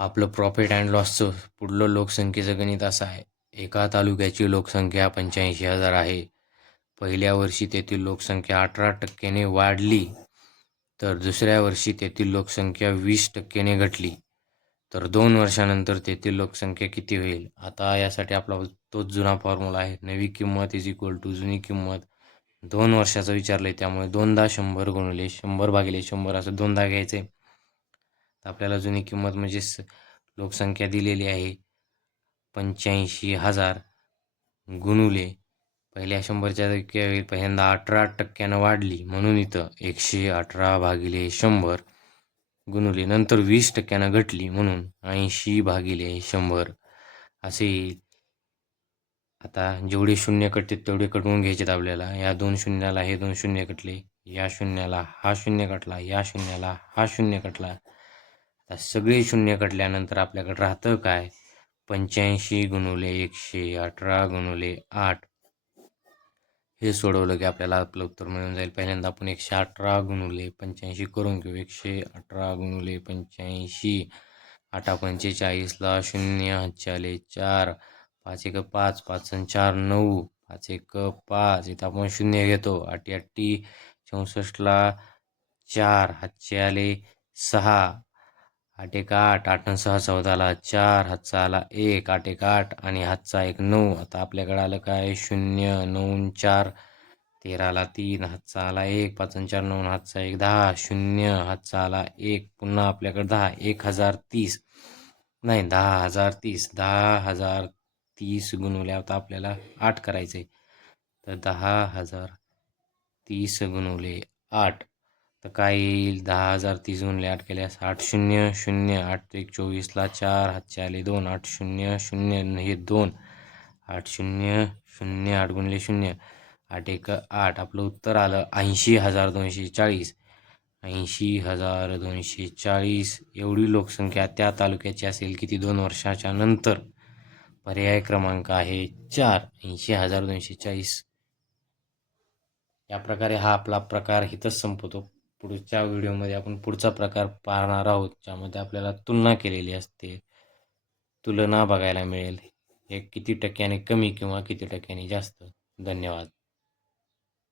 आपलं profit and लॉसचं पुढलं लोकसंख्येचं गणित असं आहे. एका तालुक्याची लोकसंख्या 85,000 आहे. पहिल्या वर्षी तेथील लोकसंख्या 18% वाढली, तर दुसऱ्या वर्षी तेथील लोकसंख्या 20% घटली. तर 2 वर्षानंतर तेथील लोकसंख्या किती होईल? आता यासाठी आपला तोच जुना फॉर्म्युला आहे. नवी किंमत इज इक्वल टू जुनी किंमत. 2 वर्षाचं विचारलं आहे, त्यामुळे 2दा 100 गुणिले 100 भागिले 100 असं 2दा घ्यायचं आहे. तर आपल्याला जुनी किंमत म्हणजे लोकसंख्या दिलेली आहे 85,000 गुणुले पहिल्या 100च्या जागी पहिल्यांदा 18% वाढली, म्हणून इथं 118 भागिले 100 गुणुले नंतर 20% घटली, म्हणून 80 भागिले 100 असे येईल. आता जेवढे शून्य कटतील तेवढे कटवून घ्यायचेत आपल्याला. या 2 शून्याला हे 2 शून्य कटले, या शून्याला हा शून्य कटला, या शून्याला हा शून्य कटला. आता सगळे शून्य कटल्यानंतर आपल्याकडे राहतं काय? 85 गुणुले 118 गुणुले 8. हे सोडवलं की आपल्याला आपलं उत्तर मिळून जाईल. पहिल्यांदा आपण 118 गुणुले 85 करून घेऊ. 118 गुणुले 85. 8 45ला 0 हातचे आले 4. 5 1 5, 5 आणि 4 9, 5 1 5. इथं आपण 0 घेतो. 8 8 64ला 4 हातचे आले 6. 8 1 8, 8 आणि 6 14ला 4 हातचा आला 1. 8 1 8 आणि हातचा 1 9. आता आपल्याकडे आलं काय? 0 9 4. 13ला 3 हातचा आला 1. 5 आणि 4 9 हातचा 1 10. 0 हातचा आला 1. पुन्हा आपल्याकडे 10. 1030 नाही 10,030. 10,030 गुणुले आता आपल्याला 8 करायचे. तर 10,030 गुणुले 8. तर काय येईल? 10,030 गुणिले 8 केल्यास 8 0 0. 8 1 24ला 4 हातचे आले 2. 8 0 0 हे 2. 8 0 0. 8 गुणिले 0. 8 1 8. आपलं उत्तर आलं 80,240. 80,240 एवढी लोकसंख्या त्या तालुक्याची असेल किती 2 वर्षाच्या नंतर? पर्याय क्रमांक आहे 4. 80,240. या प्रकारे हा आपला प्रकार इथंच संपतो. पुढच्या व्हिडिओमध्ये आपण पुढचा प्रकार पाहणार आहोत, ज्यामध्ये आपल्याला तुलना केलेली असते. तुलना बघायला मिळेल. हे किती टक्क्याने कमी किंवा किती टक्क्याने जास्त. धन्यवाद.